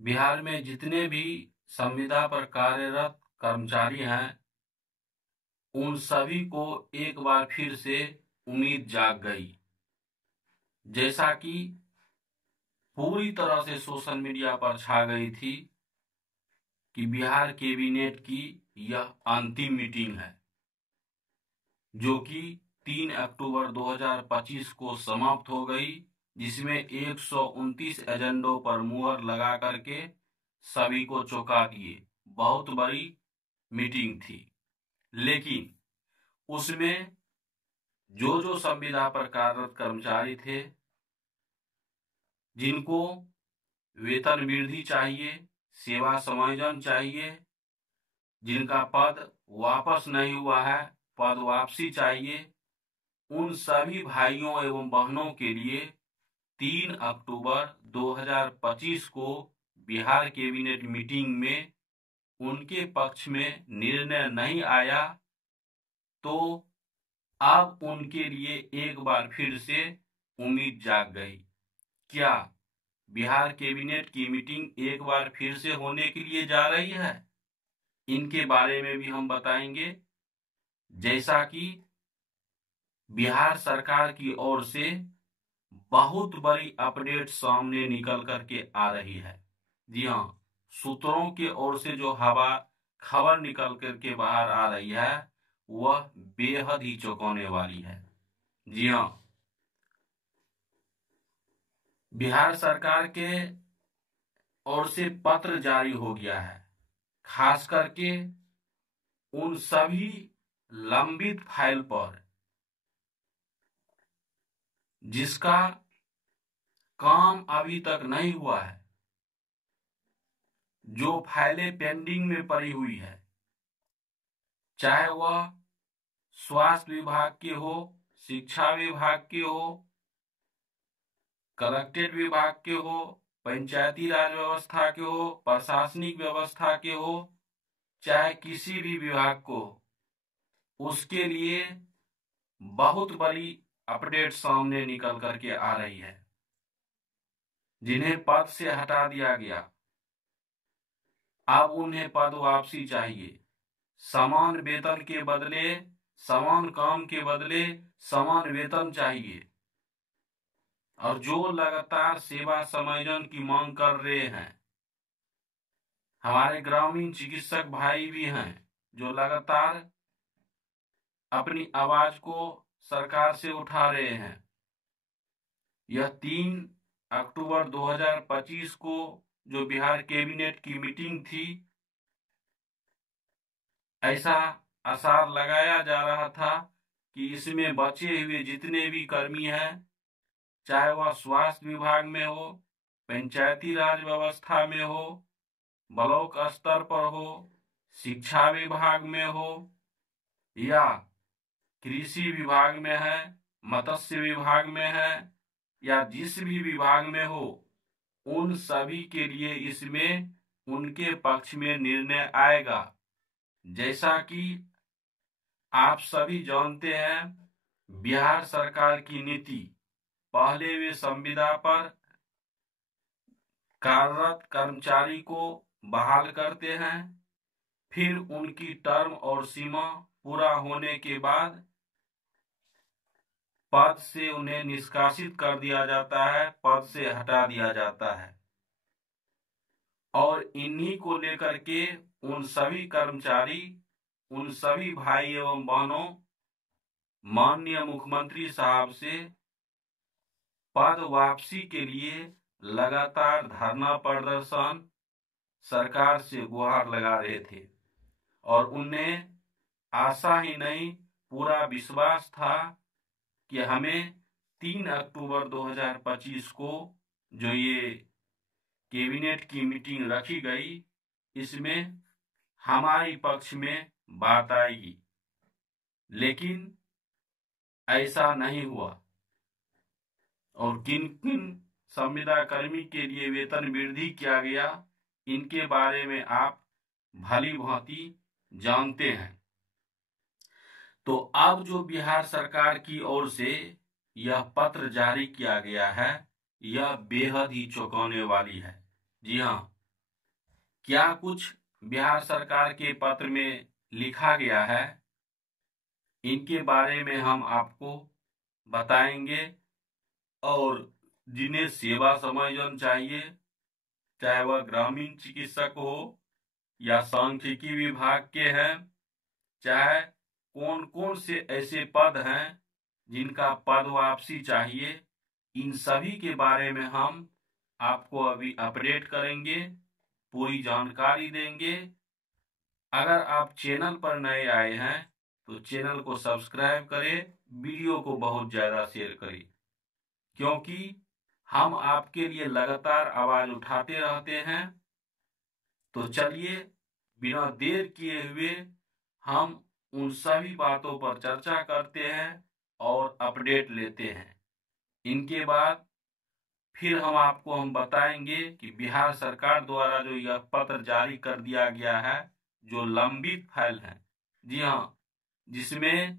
बिहार में जितने भी संविदा पर कार्यरत कर्मचारी हैं, उन सभी को एक बार फिर से उम्मीद जाग गई। जैसा कि पूरी तरह से सोशल मीडिया पर छा गई थी कि बिहार कैबिनेट की यह अंतिम मीटिंग है, जो कि 3 अक्टूबर 2025 को समाप्त हो गई, जिसमें 129 एजेंडों पर मुहर लगा करके सभी को चौंका दिए। बहुत बड़ी मीटिंग थी, लेकिन उसमें जो संविदा पर कार्यरत कर्मचारी थे, जिनको वेतन वृद्धि चाहिए, सेवा समायोजन चाहिए, जिनका पद वापस नहीं हुआ है, पद वापसी चाहिए, उन सभी भाइयों एवं बहनों के लिए 3 अक्टूबर 2025 को बिहार कैबिनेट मीटिंग में उनके पक्ष में निर्णय नहीं आया, तो अब उनके लिए एक बार फिर से उम्मीद जाग गई। क्या बिहार कैबिनेट की मीटिंग एक बार फिर से होने के लिए जा रही है? इनके बारे में भी हम बताएंगे। जैसा कि बिहार सरकार की ओर से बहुत बड़ी अपडेट सामने निकल करके आ रही है। जी हाँ, सूत्रों के ओर से जो खबर निकल करके बाहर आ रही है, वह बेहद ही चौंकाने वाली है। जी हाँ, बिहार सरकार के ओर से पत्र जारी हो गया है, खास करके उन सभी लंबित फाइल पर जिसका काम अभी तक नहीं हुआ है, जो फाइलें पेंडिंग में पड़ी हुई है, चाहे वह स्वास्थ्य विभाग के हो, शिक्षा विभाग के हो, कलेक्ट्रेट विभाग के हो, पंचायती राज व्यवस्था के हो, प्रशासनिक व्यवस्था के हो, चाहे किसी भी विभाग को, उसके लिए बहुत बड़ी अपडेट सामने निकल करके आ रही है। जिन्हें पद से हटा दिया गया, अब उन्हें पद वापसी चाहिए। समान वेतन के बदले, समान काम के बदले समान वेतन चाहिए। और जो लगातार सेवा समायोजन की मांग कर रहे हैं, हमारे ग्रामीण चिकित्सक भाई भी हैं, जो लगातार अपनी आवाज को सरकार से उठा रहे हैं। यह 3 अक्टूबर 2025 को जो बिहार कैबिनेट की मीटिंग थी, ऐसा आसार लगाया जा रहा था कि इसमें बचे हुए जितने भी कर्मी हैं, चाहे वह स्वास्थ्य विभाग में हो, पंचायती राज व्यवस्था में हो, ब्लॉक स्तर पर हो, शिक्षा विभाग में हो, या कृषि विभाग में है, मत्स्य विभाग में है, या जिस भी विभाग में हो, उन सभी के लिए इसमें उनके पक्ष में निर्णय आएगा। जैसा कि आप सभी जानते हैं, बिहार सरकार की नीति, पहले वे संविदा पर कार्यरत कर्मचारी को बहाल करते हैं, फिर उनकी टर्म और सीमा पूरा होने के बाद पद से उन्हें निष्कासित कर दिया जाता है, पद से हटा दिया जाता है। और इन्हीं को लेकर के उन सभी कर्मचारी, उन सभी भाई एवं बहनों माननीय मुख्यमंत्री साहब से पद वापसी के लिए लगातार धरना प्रदर्शन, सरकार से गुहार लगा रहे थे। और उन्हें आशा ही नहीं, पूरा विश्वास था कि हमें 3 अक्टूबर 2025 को जो ये कैबिनेट की मीटिंग रखी गई, इसमें हमारी पक्ष में बात आएगी। लेकिन ऐसा नहीं हुआ। और किन किन संविदा कर्मी के लिए वेतन वृद्धि किया गया, इनके बारे में आप भली भांति जानते हैं। तो अब जो बिहार सरकार की ओर से यह पत्र जारी किया गया है, यह बेहद ही चौंकाने वाली है। जी हाँ, क्या कुछ बिहार सरकार के पत्र में लिखा गया है, इनके बारे में हम आपको बताएंगे। और जिन्हें सेवा समायोजन चाहिए, चाहे वह ग्रामीण चिकित्सक हो या सांख्यिकी विभाग के हैं, चाहे कौन कौन से ऐसे पद हैं जिनका पद वापसी चाहिए, इन सभी के बारे में हम आपको अभी अपडेट करेंगे, पूरी जानकारी देंगे। अगर आप चैनल पर नए आए हैं तो चैनल को सब्सक्राइब करें, वीडियो को बहुत ज़्यादा शेयर करें, क्योंकि हम आपके लिए लगातार आवाज़ उठाते रहते हैं। तो चलिए बिना देर किए हुए हम उन सभी बातों पर चर्चा करते हैं और अपडेट लेते हैं। इनके बाद फिर हम बताएंगे कि बिहार सरकार द्वारा जो यह पत्र जारी कर दिया गया है, जो लंबित फाइल है, जी हाँ, जिसमें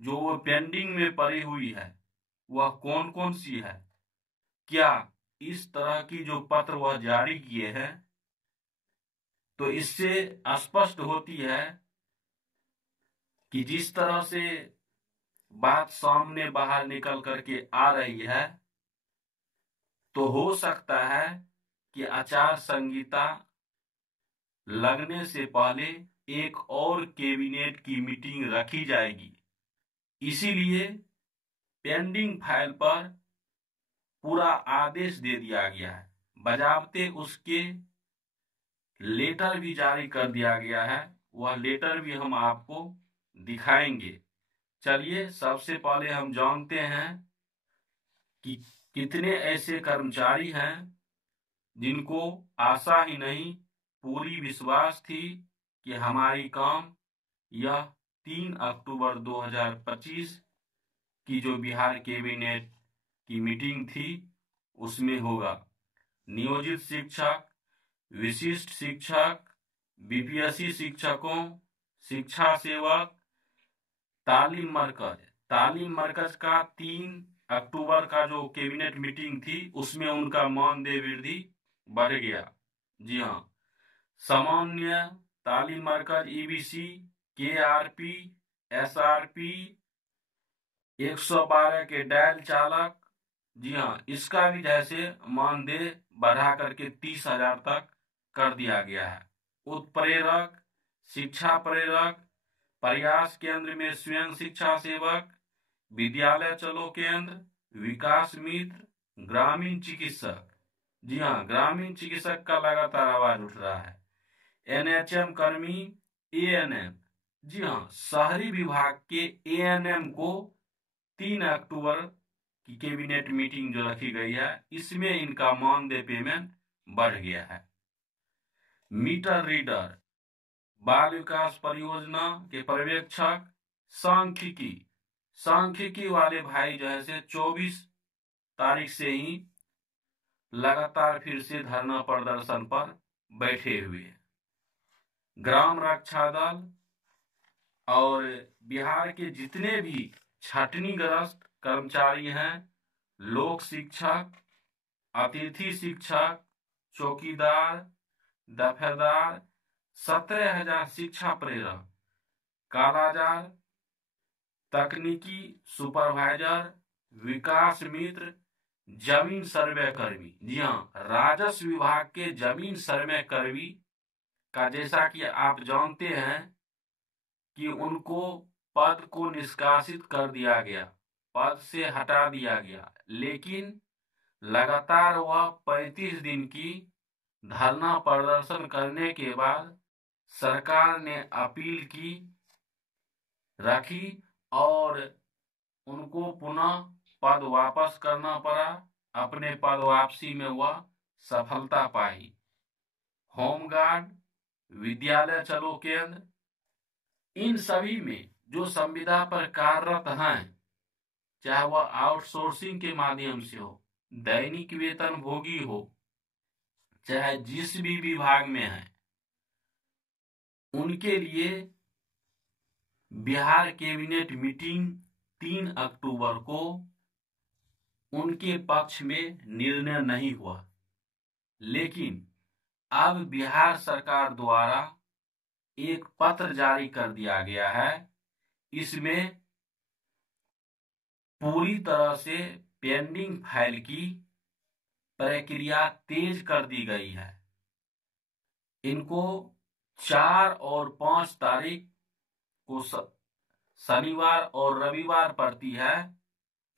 जो वो पेंडिंग में पड़ी हुई है वह कौन कौन सी है, क्या इस तरह की जो पत्र वह जारी किए हैं, तो इससे स्पष्ट होती है कि जिस तरह से बात सामने बाहर निकल करके आ रही है, तो हो सकता है कि आचार संहिता लगने से पहले एक और कैबिनेट की मीटिंग रखी जाएगी। इसीलिए पेंडिंग फाइल पर पूरा आदेश दे दिया गया है, बजाबते उसके लेटर भी जारी कर दिया गया है। वह लेटर भी हम आपको दिखाएंगे। चलिए सबसे पहले हम जानते हैं कि कितने ऐसे कर्मचारी हैं जिनको आशा ही नहीं पूरी विश्वास थी कि हमारी काम यह 3 अक्टूबर 2025 की जो बिहार कैबिनेट की मीटिंग थी उसमें होगा। नियोजित शिक्षक, विशिष्ट शिक्षक, बीपीएससी शिक्षकों, शिक्षा सेवक, तालीम मरकज का 3 अक्टूबर का जो कैबिनेट मीटिंग थी उसमें उनका मानदेय वृद्धि बढ़ गया। जी हाँ, सामान्य तालीम मरकज ईबीसी, केआरपी, एसआरपी, 112 के डायल चालक, जी हाँ, इसका भी जैसे मानदेय बढ़ा करके 30,000 तक कर दिया गया है। उत्प्रेरक, शिक्षा प्रेरक, प्रयास केंद्र में स्वयं शिक्षा सेवक, विद्यालय चलो केंद्र, विकास मित्र, ग्रामीण चिकित्सक, जी हाँ, ग्रामीण चिकित्सक का लगातार आवाज उठ रहा है। एनएचएम कर्मी, एएनएम, जी हाँ, शहरी विभाग के एएनएम को 3 अक्टूबर की कैबिनेट मीटिंग जो रखी गई है इसमें इनका मानदेय पेमेंट बढ़ गया है। मीटर रीडर, बाल विकास परियोजना के पर्यवेक्षक, सांख्यिकी वाले भाई जो है से 24 तारीख से ही लगातार फिर से धरना प्रदर्शन पर बैठे हुए हैं। ग्राम रक्षा दल और बिहार के जितने भी छटनीग्रस्त कर्मचारी हैं, लोक शिक्षक, अतिथि शिक्षक, चौकीदार, दफेदार, 17,000 शिक्षा प्रेरक, कालाजार, तकनीकी सुपरवाइजर, विकास मित्र, जमीन सर्वे कर्मी, जी हाँ, राजस्व विभाग के जमीन सर्वे कर्मी का जैसा कि आप जानते हैं कि उनको पद को निष्कासित कर दिया गया, पद से हटा दिया गया, लेकिन लगातार वह 35 दिन की धरना प्रदर्शन करने के बाद सरकार ने अपील की रखी और उनको पुनः पद वापस करना पड़ा। अपने पद वापसी में वह सफलता पाई। होमगार्ड, विद्यालय चलो केंद्र, इन सभी में जो संविदा पर कार्यरत हैं, चाहे वह आउटसोर्सिंग के माध्यम से हो, दैनिक वेतन भोगी हो, चाहे जिस भी विभाग में है, उनके लिए बिहार कैबिनेट मीटिंग 3 अक्टूबर को उनके पक्ष में निर्णय नहीं हुआ, लेकिन अब बिहार सरकार द्वारा एक पत्र जारी कर दिया गया है। इसमें पूरी तरह से पेंडिंग फाइल की प्रक्रिया तेज कर दी गई है। इनको 4 और 5 तारीख को शनिवार और रविवार पड़ती है,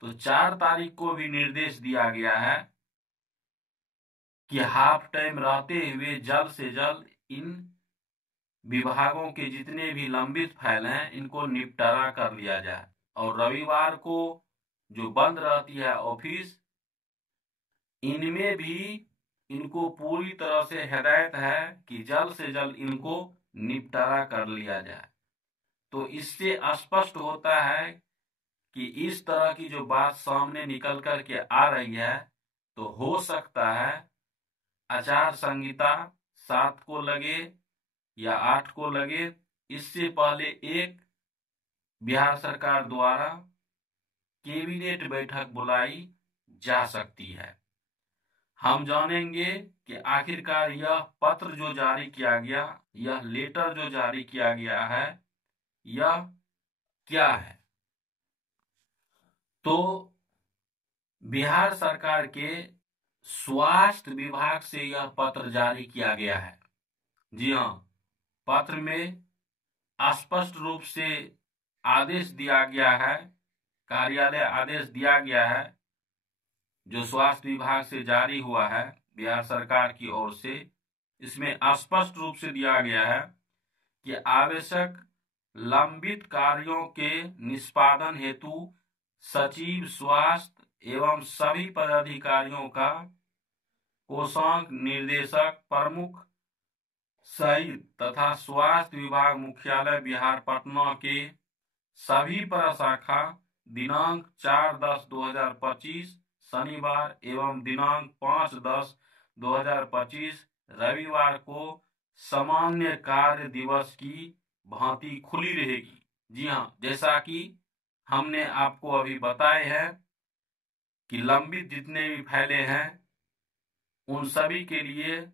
तो 4 तारीख को भी निर्देश दिया गया है कि हाफ टाइम रहते हुए जल्द से जल्द इन विभागों के जितने भी लंबित फाइल हैं इनको निपटारा कर लिया जाए। और रविवार को जो बंद रहती है ऑफिस, इनमें भी इनको पूरी तरह से हिदायत है कि जल्द से जल्द इनको निपटारा कर लिया जाए। तो इससे स्पष्ट होता है कि इस तरह की जो बात सामने निकल कर के आ रही है, तो हो सकता है आचार संहिता 7 को लगे या 8 को लगे, इससे पहले एक बिहार सरकार द्वारा कैबिनेट बैठक बुलाई जा सकती है। हम जानेंगे कि आखिरकार यह पत्र जो जारी किया गया, यह लेटर जो जारी किया गया है, यह क्या है। तो बिहार सरकार के स्वास्थ्य विभाग से यह पत्र जारी किया गया है। जी हाँ, पत्र में स्पष्ट रूप से आदेश दिया गया है, कार्यालय आदेश दिया गया है जो स्वास्थ्य विभाग से जारी हुआ है बिहार सरकार की ओर से। इसमें स्पष्ट रूप से दिया गया है कि आवश्यक लंबित कार्यों के निष्पादन हेतु सचिव स्वास्थ्य एवं सभी पदाधिकारियों का कोषांग निदेशक प्रमुख सहित तथा स्वास्थ्य विभाग मुख्यालय बिहार पटना के सभी प्रशाखा दिनांक 4/10/2025 शनिवार एवं दिनांक 5/10/2025 रविवार को सामान्य कार्य दिवस की भांति खुली रहेगी। जी हाँ, जैसा कि हमने आपको अभी बताए हैं कि लंबित जितने भी फाइलें हैं उन सभी के लिए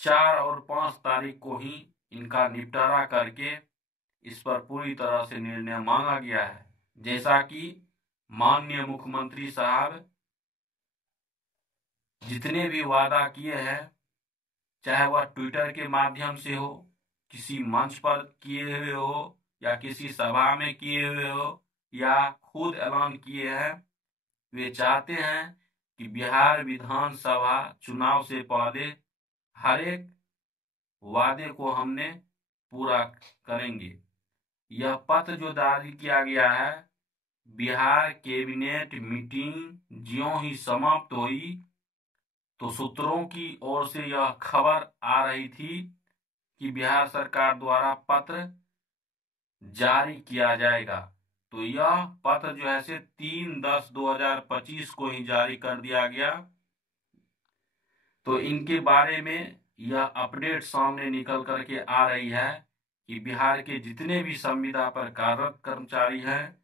4 और 5 तारीख को ही इनका निपटारा करके इस पर पूरी तरह से निर्णय मांगा गया है। जैसा कि माननीय मुख्यमंत्री साहब जितने भी वादा किए हैं, चाहे वह ट्विटर के माध्यम से हो, किसी मंच पर किए हुए हो, या किसी सभा में किए हुए हो, या खुद ऐलान किए हैं, वे चाहते हैं कि बिहार विधानसभा चुनाव से पहले हर एक वादे को हमने पूरा करेंगे। यह पत्र जो जारी किया गया है, बिहार कैबिनेट मीटिंग ज्यों ही समाप्त हुई तो सूत्रों की ओर से यह खबर आ रही थी कि बिहार सरकार द्वारा पत्र जारी किया जाएगा। तो यह पत्र जो है से 3/10/2025 को ही जारी कर दिया गया। तो इनके बारे में यह अपडेट सामने निकल करके आ रही है कि बिहार के जितने भी संविदा पर कार्यरत कर्मचारी हैं,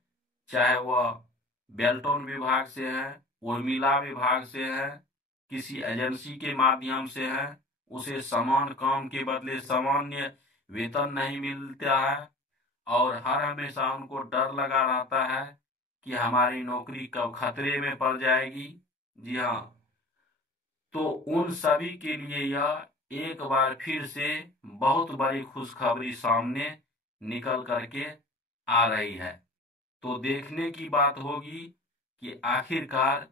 चाहे वह बेल्टोन विभाग से हैं, उर्मिला विभाग से हैं, किसी एजेंसी के माध्यम से हैं, उसे समान काम के बदले सामान्य वेतन नहीं मिलता है और हर हमेशा उनको डर लगा रहता है कि हमारी नौकरी कब खतरे में पड़ जाएगी। जी हाँ, तो उन सभी के लिए यह एक बार फिर से बहुत बड़ी खुशखबरी सामने निकल करके आ रही है। तो देखने की बात होगी कि आखिरकार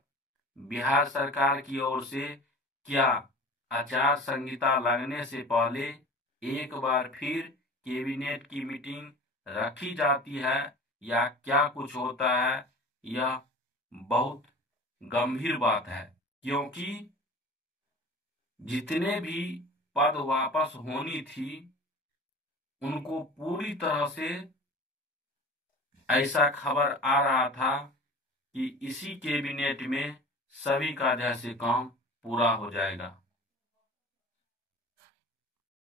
बिहार सरकार की ओर से क्या आचार संहिता लगने से पहले एक बार फिर कैबिनेट की मीटिंग रखी जाती है या क्या कुछ होता है। यह बहुत गंभीर बात है, क्योंकि जितने भी पद वापस होनी थी उनको पूरी तरह से ऐसा खबर आ रहा था कि इसी कैबिनेट में सभी का जैसे काम पूरा हो जाएगा।